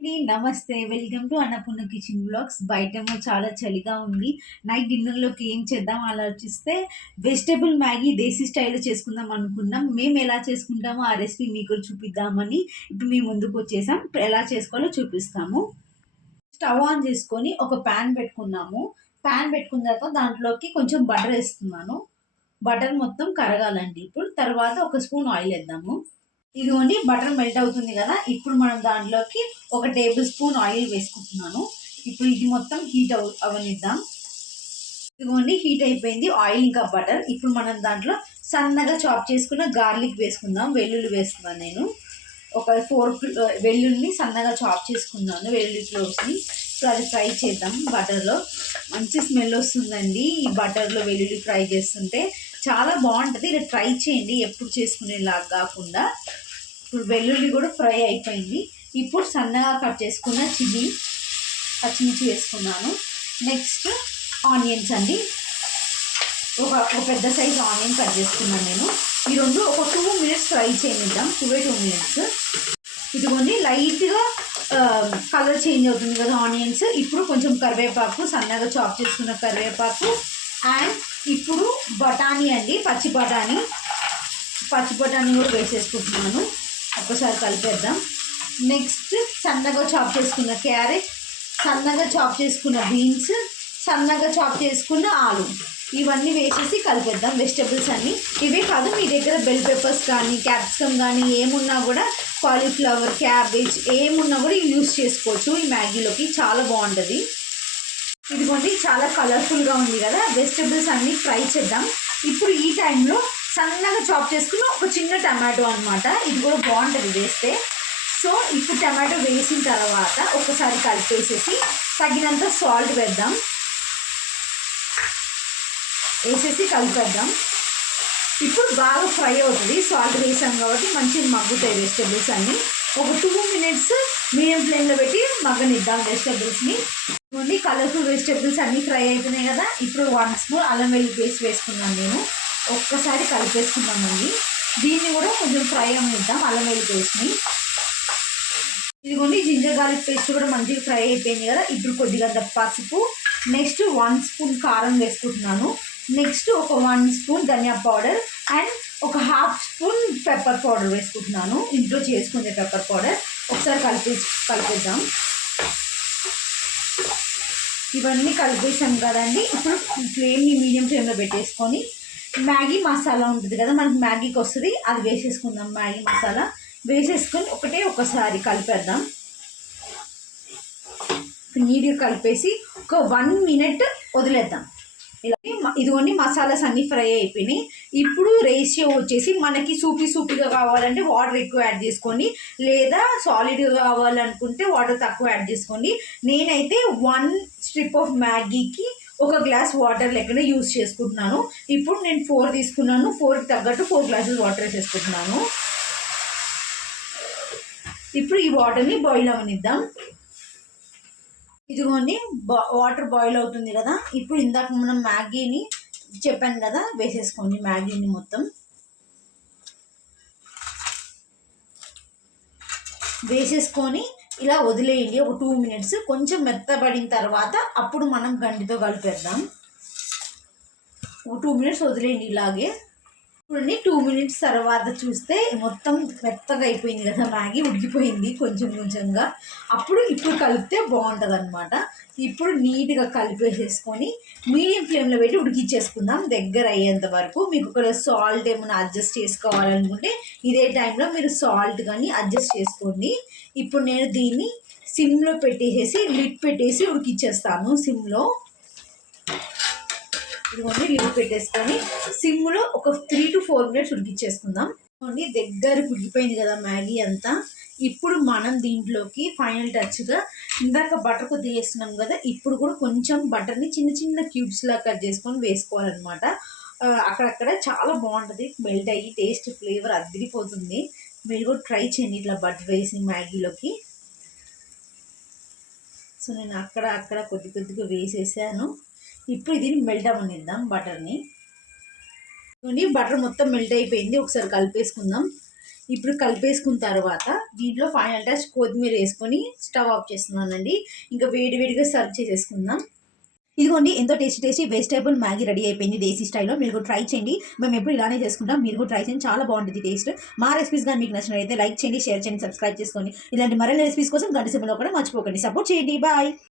నమస్తే. Welcome to Annapurna kitchen vlogs. బయటేమో చాలా చలిగా ఉంది. నైట్ డిన్నర్‌లోకి ఏం చేద్దాం ఆలోచిస్తే వెజిటబుల్ మ్యాగీ దేశీ స్టైల్‌లో చేసుకుందాం అనుకున్నాం. మేము ఎలా చేసుకుంటామో ఆ రెసిపీ మీకు చూపిద్దామని ఇప్పుడు మీ ముందుకొచ్చేసాం. ఎలా చేసుకోవాలో చూపిస్తాము. స్టవ్ ఆన్ చేసుకొని ఒక పాన్ పెట్టుకున్నాము. పాన్ పెట్టుకున్న తర్వాత దాంట్లోకి కొంచెం బటర్ ఏస్తున్నాను. బటర్ మొత్తం కరగాలండి. ఇప్పుడు తర్వాత ఒక స్పూన్ ఆయిల్ ఏద్దాము. ఇదిగోండి బటర్ మెల్ట్ అవుతుంది కదా! ఇప్పుడు మనం దాంట్లోకి ఒక టేబుల్ స్పూన్ ఆయిల్ వేసుకుంటున్నాను. ఇప్పుడు ఇది మొత్తం హీట్ అవ్వనిద్దాం. ఇదిగోండి హీట్ అయిపోయింది ఆయిల్ ఇంకా బటర్. ఇప్పుడు మనం దాంట్లో సన్నగా చాప్ చేసుకున్న గార్లిక్ వేసుకుందాం. వెల్లుల్లి వేస్తున్నాను నేను. ఒక 4 వెల్లుల్లిని సన్నగా చాప్ చేసుకున్నాను. వెల్లుల్లి క్లోవ్స్‌ని. ఇప్పుడు అది ఫ్రై చేద్దాం బటర్‌లో. మంచి స్మెల్ వస్తుందండి ఈ బటర్‌లో వెల్లుల్లి ఫ్రై చేస్తుంటే. చాలా బావుంటది. ఇలా ట్రై చేయండి ఎప్పుడు చేసుకునేలాగా కాకుండా. ఇప్పుడు వెల్లుల్లి కూడా ఫ్రై అయిపోయింది. ఇప్పుడు సన్నగా కట్ చేసుకున్న పచ్చిమిర్చి వేసుకున్నాను. నెక్స్ట్ ఆనియన్స్ అండి. ఒక పెద్ద సైజ్ ఆనియన్ కట్ చేసుకున్నాను నేను. ఈ రెండు ఒక 2 మినిట్స్ ఫ్రై చేయనిద్దాం. 2 మినిట్స్. ఇదిగోండి లైట్గా కలర్ చేంజ్ అవుతుంది కదా ఆనియన్స్. ఇప్పుడు కొంచెం కరివేపాకు, సన్నగా చాప్ చేసుకున్న కరివేపాకు అండ్ ఇప్పుడు బఠానీ అండి, పచ్చి బఠానీ కూడా వేసేసుకుంటున్నాను. ఒక్కసారి కలిపేద్దాం. నెక్స్ట్ సన్నగా చాప్ చేసుకున్న క్యారెట్, సన్నగా చాప్ చేసుకున్న బీన్స్, సన్నగా చాప్ చేసుకున్న ఆలు, ఇవన్నీ వేసేసి కలిపేద్దాం. వెజిటబుల్స్ అన్నీ ఇవే కాదు, మీ దగ్గర బెల్ పెప్పర్స్ కానీ క్యాప్సికమ్ కానీ ఏమున్నా కూడా, కాలీఫ్లవర్, క్యాబేజ్ ఏమున్నా కూడా యూస్ చేసుకోవచ్చు ఈ మ్యాగీలోకి. చాలా బాగుంటుంది. ఇదిగోండి చాలా కలర్ఫుల్గా ఉంది కదా. వెజిటబుల్స్ అన్నీ ఫ్రై చేద్దాం. ఇప్పుడు ఈ టైంలో సన్నగా చాప్ చేసుకున్న ఒక చిన్న టమాటో అనమాట. ఇది కూడా బాగుంటుంది వేస్తే. సో ఇప్పుడు టమాటో వేసిన తర్వాత ఒకసారి కలిపేసేసి తగినంత సాల్ట్ వేద్దాం. వేసేసి కలిపేద్దాం. ఇప్పుడు బాగా ఫ్రై అవుతుంది. సాల్ట్ వేసాం కాబట్టి మంచిగా మగ్గుతాయి వెజిటబుల్స్ అన్నీ. ఒక 2 మినిట్స్ మీడియం ఫ్లేమ్లో పెట్టి మగ్గనిద్దాం వెజిటబుల్స్ని. ఓన్లీ కలర్ఫుల్ వెజిటబుల్స్ అన్నీ ఫ్రై అవుతున్నాయి కదా. ఇప్పుడు 1 స్పూన్ అల్లం వెల్లుల్లి పేస్ట్ వేసుకున్నాను నేను. ఒక్కసారి కలిపేసుకున్నామండి. దీన్ని కూడా కొంచెం ఫ్రై అవ్వనిద్దాం అల్లం వెల్లుల్లి పేస్ట్ని. ఇదిగోండి జింజర్ గార్లిక్ పేస్ట్ కూడా మంచిగా ఫ్రై అయిపోయింది కదా. ఇప్పుడు కొద్దిగా పసుపు, నెక్స్ట్ 1 స్పూన్ కారం వేసుకుంటున్నాను. నెక్స్ట్ ఒక 1 స్పూన్ ధనియా పౌడర్ అండ్ ఒక 1/2 స్పూన్ పెప్పర్ పౌడర్ వేసుకుంటున్నాను. ఇంట్లో చేసుకునే పెప్పర్ పౌడర్. ఒకసారి కలిపేద్దాం. ఇవన్నీ కలిపేసాం కదండి. ఇప్పుడు ఫ్లేమ్ని మీడియం ఫ్లేమ్లో పెట్టేసుకొని మ్యాగీ మసాలా ఉంటుంది కదా, మనకి మ్యాగీకి వస్తుంది, అది వేసేసుకుందాం. మ్యాగీ మసాలా వేసేసుకొని ఒకసారి కలిపేద్దాం. నీట్గా కలిపేసి ఒక 1 మినిట్ వదిలేద్దాం. ఇలా ఇదిగోండి మసాలాస్ అన్నీ ఫ్రై అయిపోయినాయి. ఇప్పుడు రేషియో వచ్చేసి మనకి సూపీగా కావాలంటే వాటర్ ఎక్కువ యాడ్ చేసుకోండి, లేదా సాలిడ్గా కావాలనుకుంటే వాటర్ తక్కువ యాడ్ చేసుకోండి. నేనైతే 1 స్ట్రిప్ ఆఫ్ మ్యాగీకి 1 గ్లాస్ వాటర్ లెక్కనే యూజ్ చేసుకుంటున్నాను. ఇప్పుడు నేను 4 తీసుకున్నాను. 4కి తగ్గట్టు 4 గ్లాసెస్ వాటర్ వేసేసుకుంటున్నాను. ఇప్పుడు ఈ వాటర్ని బాయిల్ అవ్వనిద్దాం. ఇదిగోండి వాటర్ బాయిల్ అవుతుంది కదా. ఇప్పుడు ఇందాక మనం మ్యాగీని చెప్పాను కదా, వేసేసుకోండి మ్యాగీని మొత్తం వేసేసుకొని ఇలా వదిలేయండి ఒక 2 మినిట్స్. కొంచెం మెత్తబడిన తర్వాత అప్పుడు మనం గంటితో కలిపేద్దాం. ఒక 2 మినిట్స్ వదిలేయండి ఇలాగే. ఇప్పుడు 2 మినిట్స్ తర్వాత చూస్తే మొత్తం మెత్తగా అయిపోయింది కదా, మ్యాగీ ఉడికిపోయింది కొంచెంగా. ఇప్పుడు కలిపితే బాగుంటుంది అనమాట. ఇప్పుడు నీట్గా కలిపేసేసుకొని మీడియం ఫ్లేమ్లో పెట్టి ఉడికిచ్చేసుకుందాం దగ్గర అయ్యేంత వరకు. మీకు ఇక్కడ సాల్ట్ ఏమైనా అడ్జస్ట్ చేసుకోవాలనుకుంటే ఇదే టైంలో మీరు సాల్ట్ కానీ అడ్జస్ట్ చేసుకోండి. ఇప్పుడు నేను దీన్ని సిమ్లో పెట్టేసేసి లిడ్ పెట్టేసి ఉడికిచ్చేస్తాను. సిమ్లో ఇదిగోండి లిడ్ పెట్టేసుకొని సిమ్లో ఒక 3 to 4 మినిట్స్ ఉడికిచ్చేసుకుందాం. దగ్గర ఉడికిపోయింది కదా మ్యాగీ అంతా. ఇప్పుడు మనం దీంట్లోకి ఫైనల్ టచ్గా ఇందాక బటర్ కొద్దిగా వేస్తున్నాం కదా, ఇప్పుడు కూడా కొంచెం బటర్ని చిన్న క్యూబ్స్లా కట్ చేసుకొని వేసుకోవాలన్నమాట. అక్కడక్కడ చాలా బాగుంటుంది. మెల్ట్ అయ్యి టేస్ట్ ఫ్లేవర్ అదిరిపోతుంది. మీరు కూడా ట్రై చేయండి ఇట్లా బటర్ వేసి మ్యాగీలోకి. సో నేను అక్కడ కొద్దిగా వేసేసాను. ఇప్పుడు దీన్ని మెల్ట్ అవ్వనిద్దాం బటర్ని. బటర్ మొత్తం మెల్ట్ అయిపోయింది. ఒకసారి కలిపేసుకుందాం. ఇప్పుడు కలిపేసుకున్న తర్వాత దీంట్లో ఫైనల్ టచ్ కొత్తిమీర వేసుకొని స్టవ్ ఆఫ్ చేస్తున్నానండి. ఇంకా వేడివేడిగా సర్వ్ చేసేసుకుందాం. ఇదిగోండి ఎంతో టేస్టీ వెజిటేబుల్ మ్యాగీ రెడీ అయిపోయింది దేశీ స్టైల్లో. మీరు కూడా ట్రై చేయండి. మేము ఎప్పుడు ఇలానే చేసుకుంటాం. మీరు కూడా ట్రై చేయండి. చాలా బాగుంటుంది టేస్ట్. మా రెసిపీస్ కానీ మీకు నచ్చినట్లయితే లైక్ చేయండి, షేర్ చేయండి, సబ్స్క్రైబ్ చేసుకోండి. ఇలాంటి మరిన్ని రెసిపీస్ కోసం గంట సింబల్ కూడా మర్చిపోకండి. సపోర్ట్ చేయండి. బాయ్.